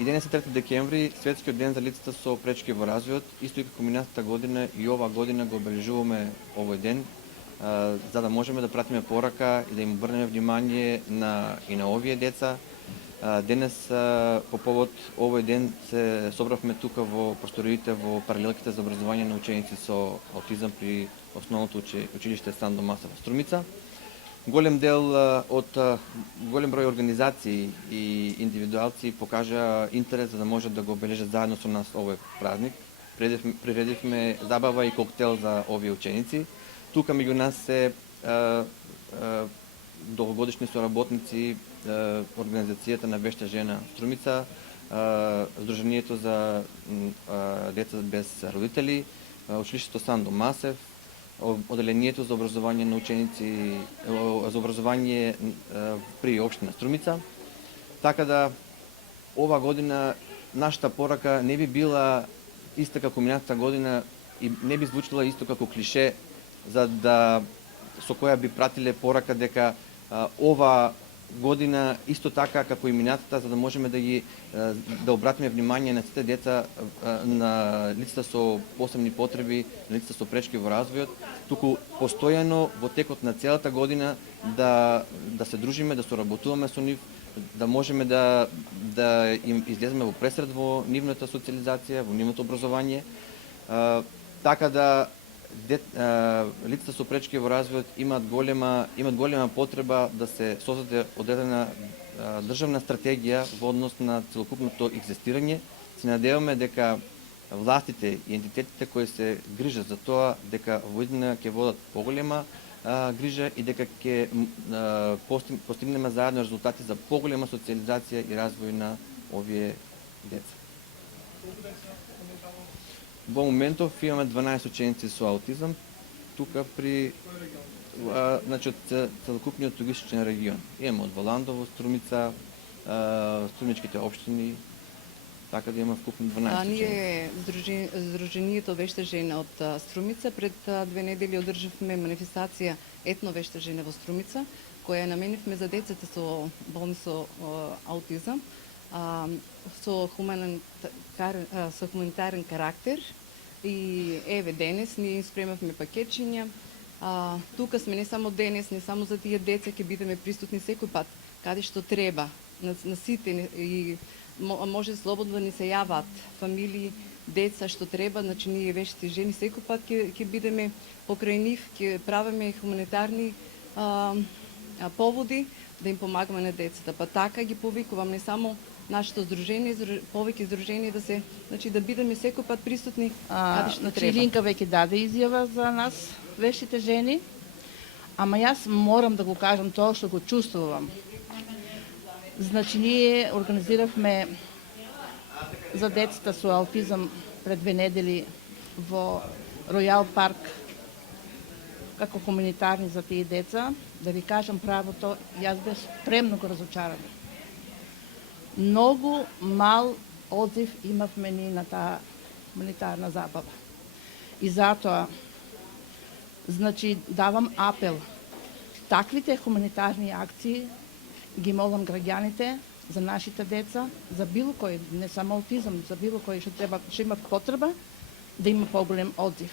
И денес е 3 декември, светскиот ден за лицата со пречки во развојот, исто и како минатата година и ова година го обележуваме овој ден, за да можеме да пратиме порака и да им обрнеме внимание и на овие деца. Денес, по повод овој ден, се собравме тука во просториите во паралелките за образование на ученици со аутизам при основното училиште Сандо Масов во Струмица. Голем број организации и индивидуалци покажа интерес за да можат да го обележат заедно со нас овој празник. Приредивме забава и коктел за овие ученици. Тука меѓу нас се долгогодишни соработници, организацијата на Вешта жена Струмица, Сдруженијето за деца без родители, училиштето Сандо Масев, Оделението за образование на ученици, за образование при општина Струмица. Така да, ова година нашата порака не би била иста како минатата година и не би звучила исто како клише, со која би пратиле порака дека ова година исто така како и минатата, за да можеме да обратиме внимание на сите деца, на лицата со посебни потреби, на лицата со пречки во развојот, туку постојано во текот на целата година да се дружиме, да соработуваме со нив, да можеме да им излеземе во пресред во нивната социализација, во нивното образование, така да лицата со пречки во развојот имат голема потреба да се создаде одредена државна стратегија во однос на целокупното екзистирање. Се надеваме дека властите и ентитетите кои се грижат за тоа, дека во иднина ќе водат поголема грижа и дека ќе постигнеме заедно резултати за поголема социализација и развој на овие деца. Во моментов имаме 12 ученици со аутизам тука при целокупниот югоисточен регион. Имаме од Валандово, Струмица, струмичките општини, така да има вкупно 12 ученици. Ние, Сдруженијето Вешта жена од Струмица, пред 2 недели одржавме манифестација Етно Вешта жена во Струмица, која наменивме за децата болни со аутизам, со хуманитарен карактер. И еве денес ние спремавме пакетчиња. Тука сме не само денес, не само за тие деца, ќе бидеме присутни секој пат каде што треба на сите и може слободно да ни се јават фамилии, деца што треба, значи ние вешти жени секој пат ќе бидеме покрај нив, ќе правиме хуманитарни поводи да им помагаме на децата. Па така ги повикувам не само нашето здружение, повеќе здружение да бидеме секој пат присутни каде што треба. Илинка веќе даде изјава за нас, вешите жени, ама јас морам да го кажам тоа што го чувствувам. Значи, ние организиравме за децата со аутизам пред 2 недели во Ројал парк како хуманитарни за тие деца. Да ви кажам правото, јас бев премногу разочарана. Многу мал одзив имавме ни на таа хуманитарна забава. И затоа, значи, давам апел. Таквите хуманитарни акции ги молам граѓаните за нашите деца, за било кој, не само аутизам, за било кој што има потреба, да има поголем одзив.